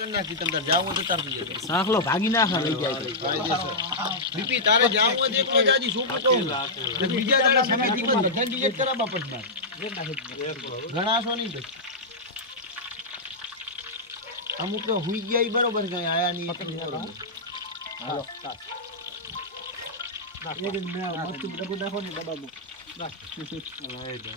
કરી નાખી તમ જાવ તો તાર પીજે સાંખલો ભાગી નાખા લઈ જાય બીપી તારે જાવ તો એક મજાજી શું કહું બીજા દાડા સમિતિ માં બધાને ડિજેટ કરાવવા પડશે ઘણા છો નહીં અમુક તો હુઈ ગયા ઈ બરોબર કઈ આયા નહીં હાલો એક મે મસ્ત ડબો નાખો ને ડબ્બામાં બસ લઈ દે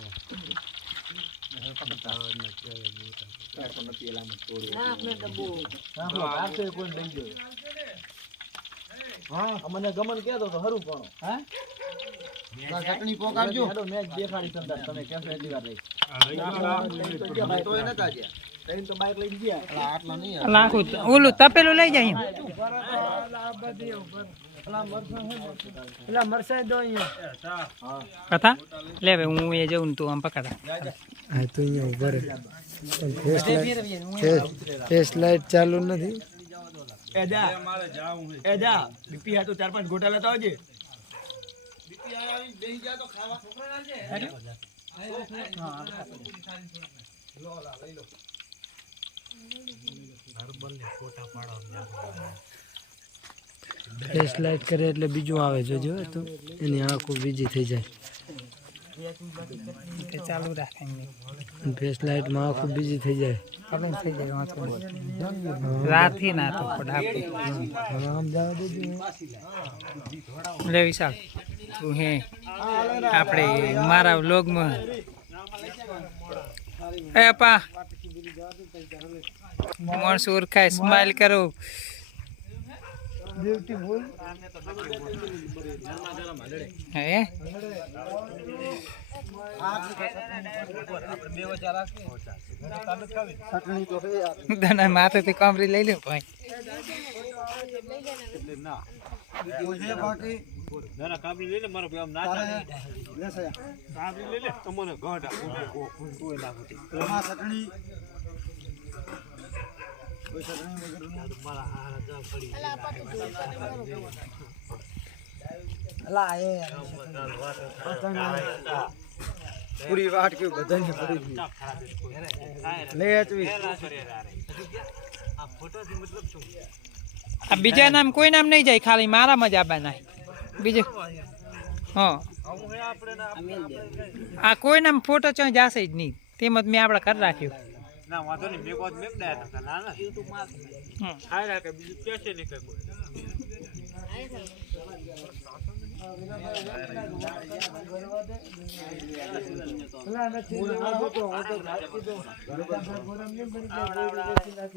મને ગમન કેતો તો હરું પણ હા ચટણી પોકાડજો મેચ દેખાડી સંદર તમે કેમ એટલી વાર રહી તો એ નતા ગયા ટ્રેન તો બાઇક લઈને ગયા આટલા નહીં લાખો ઓલું તપેલું લઈ જાય પેલા મરસાઈ દો અહીંયા કથા લે ભાઈ હું એ જઉં તું આમ પકડા હા તો અહીંયા ઉભા રહે ફેસ લાઈટ ચાલુ નથી એજા બીપી હા તો 4-5 ગોટા લેતા આવજે બીપી આવી બેહી જા તો ખાવા છોકરા છે હા લો લા લઈ લો હરબલ ને ફોટા પાડવા ફેસ લાઈટ કરે એટલે બીજું આવે જોજો તો એની આંખો બીજી થઈ જાય ચાલુ રાખે ફેસ લાઈટ માં આંખો બીજી થઈ જાય ખબર થઈ જાય રાતથી ના તો પડાપે આમ જવા દેજો લે વિશાલ તું હે આપણે મારા વ્લોગમાં એ આપા માણસ ઓળખાય સ્માઈલ કરો બ્યુટીફુલ હે તને માથેથી કામરી લઈ લે ભાઈ પૂરી વાટ કે બધાને પૂરી લે અચવી આ બીજા નામ કોઈ નામ નહીં જાય ખાલી મારા મજા બના બીજું હા આ કોઈ નામ ફોટો ચો જાશે જ નહીં તેમ જ મેં આપણે કરી રાખ્યું ના વાંધો નહીં મેં કોઈ મેક ડાયા હતા ના ના યુટ્યુબ માં ખાઈ રાખે બીજું કે છે નહીં કઈ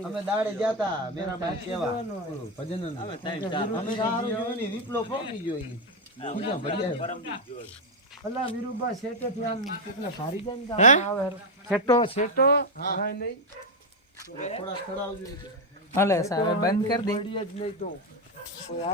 અમે દાડે જાતા મેરા ભાઈ કેવા ભજન અમે જોઈની રીપલો ફોકી જોઈ બીજા ભડિયા અલ્લા વિરુબા સેટે થી આમ કેટલા ભારી જાય ને કામ આવે સેટો હા નહીં થોડા ખડાવજો ભલે સાહેબ બંધ કરી દે જ નહીં તો